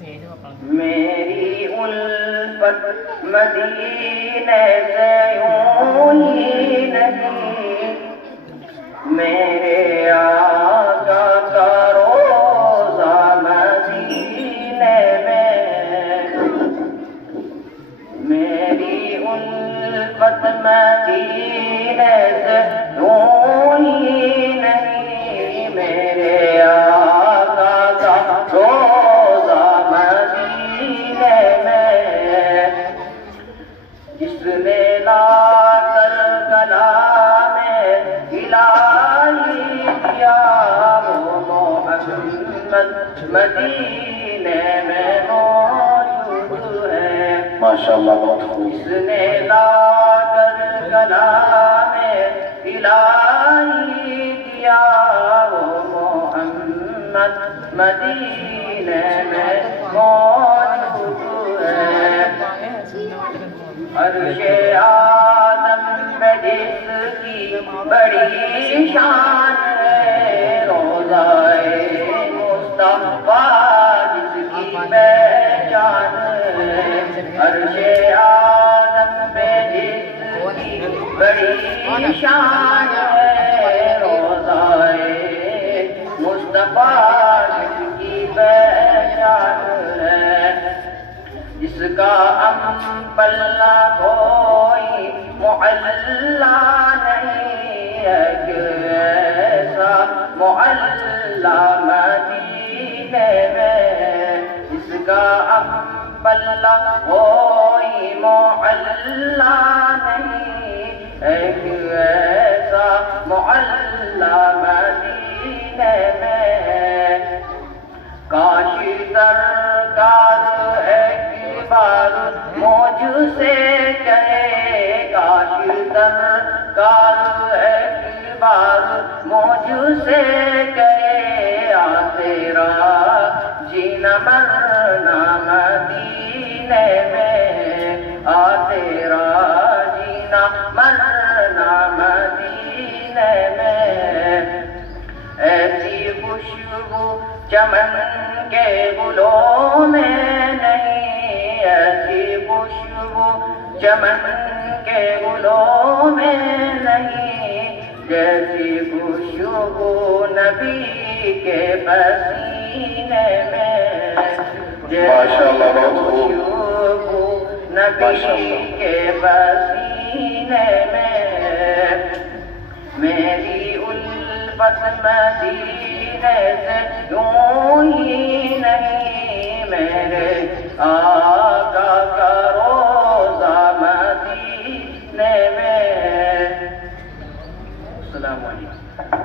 میری الفت مدینے سے یوں ہی نہیں، میرے آقا کا روضہ مدینے میں، میری الفت مدینے سے یوں ہی نہیں، میرے آقا کا روضہ مدینے میں، جس نے لا کر کلام الہی دیا وہ محمد مدینے میں موجود ہے۔ ماشاءاللہ بہت خوب۔ جس نے لا کر کلام الہی دیا وہ محمد مدینے میں موجود ہے۔ عرش آدم پہ جس کی بڑی شان ہے، روضہ مصطفیٰ جس کی پہچان ہے، عرش آدم پہ جس کی بڑی شان ہے، روضہ مصطفیٰ جس کی پہچان ہے، جس کا پلہ کوئی معلّا نہیں ہے، ایسا معلّا مدینے میں، جس کا پلہ کوئی معلّا نہیں ہے، ایسا معلّا مدینے میں، کاش سرکار ایک بار مجھ سے کہے، کاش سرکار ایک بار مجھ سے کہے، آ تیرا جینا مرنا مدینے میں، آ تیرا جینا مرنا مدینے میں، ایسی خوشبو چمن کے گلوں میں نہیں، ایسی خوشبو چمن کے گلوں میں نہیں، جیسی خوشبو نبی کے پسینے میں، ماشاءاللہ بہت خوب۔ خوشبو نبی کے پسینے میں، میری الفت مدینے سے یوں ہی نہیں، میرے آقا کا روضہ مدینے میں۔ السلام علیکم۔